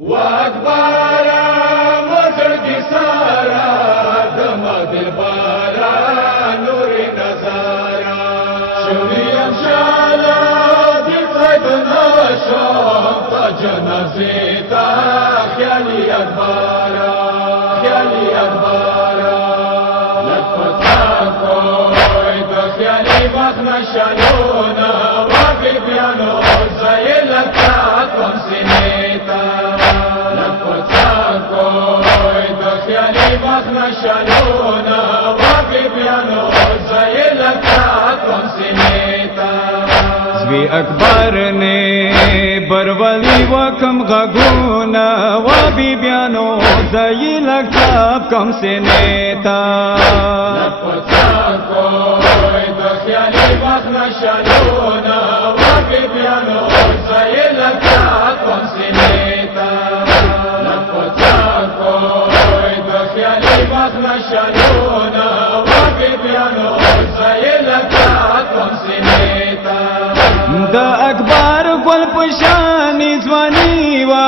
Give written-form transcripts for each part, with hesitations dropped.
واکبارا مزړګي سارا د مدل بارا نور نظارا شویم شالا د قد نشم تا جنازه تا خیالي اکبارا لطفتا کوئی د خیالي مخنا شالونا واقع بیانو زیلتا کوم سینیتا شالونا واقع بیانو زیلتا کون سنیتا زوی اکبر نے برولی وکم غگونا وابی بیانو زیلتا کم سنیتا لپتا کوئی دخیالی مخنا شالونا واقع بیانو زیلتا کون سنیتا شالونا واقع بیانو زیلتا کم سنیتا دا اکبر گل پشانی زوانی وا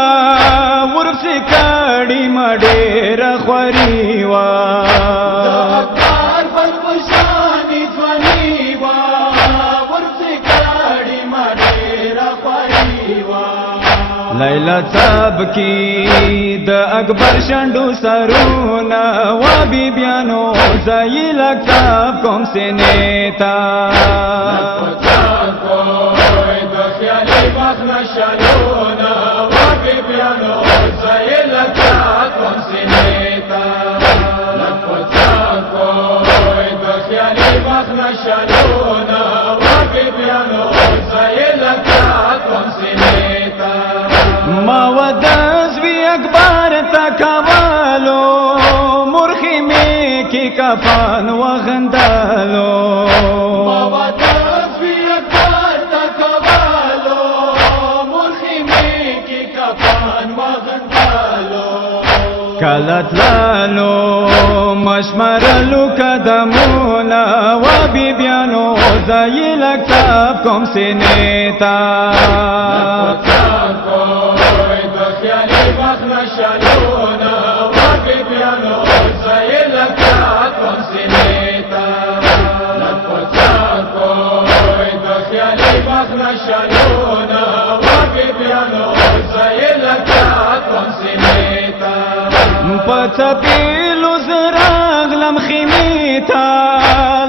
ورف سے کاڑی مڈیر خوری وا دا اکبر گل پشانی زوانی وا ورف سے کاڑی مڈیر خوری وا لیلا صاحب کی د اکبر شندو سرونا وابی بیانو زیلک صاحب کم سنیتا لپتا کوئی دخیالی مخنا شالونا وابی بیانو زیلک صاحب کم سنیتا لپتا کوئی دخیالی مخنا شالونا وابی بیانو زیلک صاحب کم سنیتا ما ودز وی اکبر تکوالو مرخی میں کی کفان وغندالو ما ودز وی اکبر تکوالو مرخی میں کی کفان وغندالو کلت لالو مشمرلو قدمونا وابی بیانو زیلک صاحب کم سنیتا شالونا واقع بیانو زیلتا کون سنیتا لپتا کوئی دخیالی مخنا شالونا واقع بیانو زیلتا کون سنیتا پتا پیلو زراغلم خیمیتا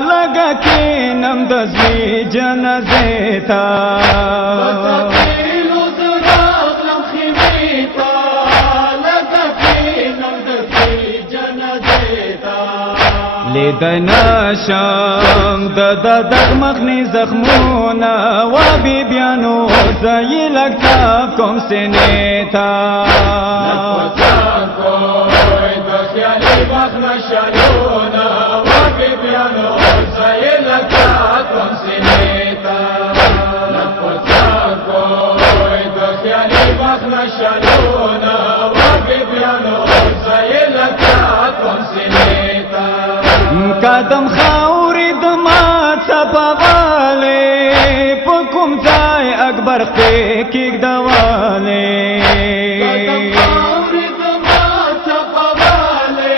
لگا کی نم دزوی جنازیتا لیدنا شم د مخنی زخمونا وابی بیانو زیلک صاحب کم سنیتا لپتا کوئی دخیالی مخنا شالونا وابی بیانو زیلتا کم سنیتا لپتا کوئی دخیالی مخنا شالونا وابی بیانو زیلتا کم سنیتا قدم خاوری دمات سپاواله پکم ځای اکبر پہ کیک دواله قدم خاوری دمات سپاواله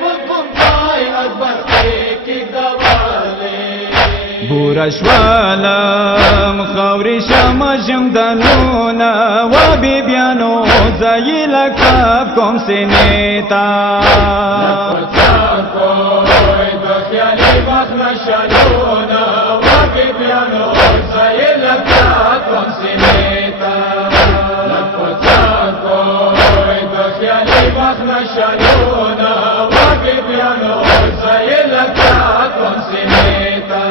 پکم ځای اکبر پہ کیک دواله بورشوالم خاوری شمشم دنونا وابی بیانو زیلک صاحب کم سنیتا مخنا شالونا واقع بیانو زیلتا کون سنیتا لپتا کوئی دخیالی مخنا شالونا واقع بیانو زیلتا کون سنیتا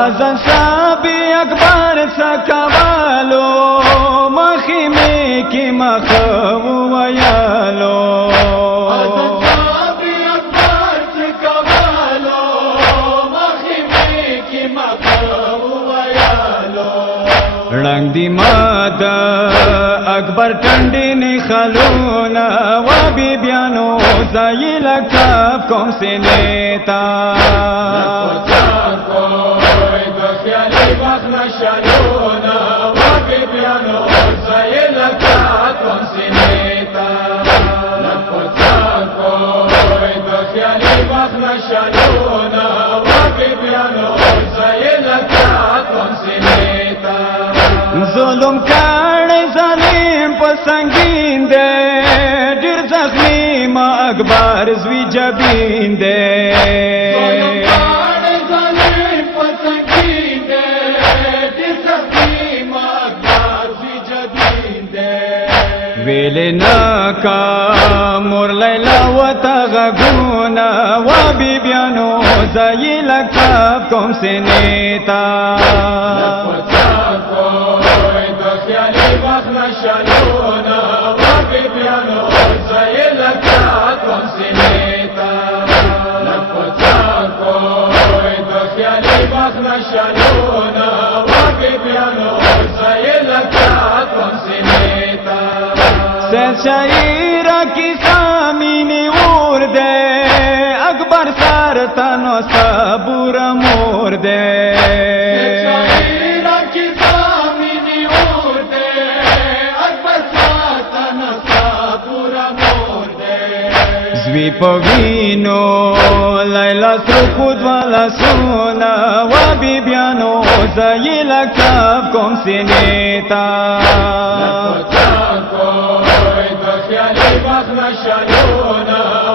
ازن صاحبی اکبر سکوالو مخی میں کی مخو ویالو رنگ دی مادا اکبر ٹنڈی نی خلونا وابی بیانو زیلک صاحب کم سنیتا لپتا کوئی دخیالی مخنا شالونا واقع بیانو زیلتا کون نشالونا وبيبيانو زيلك كون سنيتا ظلم کړي ظالم په سنگین دے ډیر زخمی ما اکبر زوی جبین دے ویلنا کا مور لیلا و تغگونا و بیبیانو زیل کب کم سنیتا نشالونا وبيبيانو زيلك كون سنيتا لفتاكو دخيالي بخ نشالونا وبيبيانو زيلك كون سنيتا سید شاعر کی سامینی اور دے اکبر سار تنو صبور مور دے زوی پوینو لیلا سرو خود والا سونا و بیبیانو زیل کب کم سنیتا لفتاکو دخیالی بخ نشالونا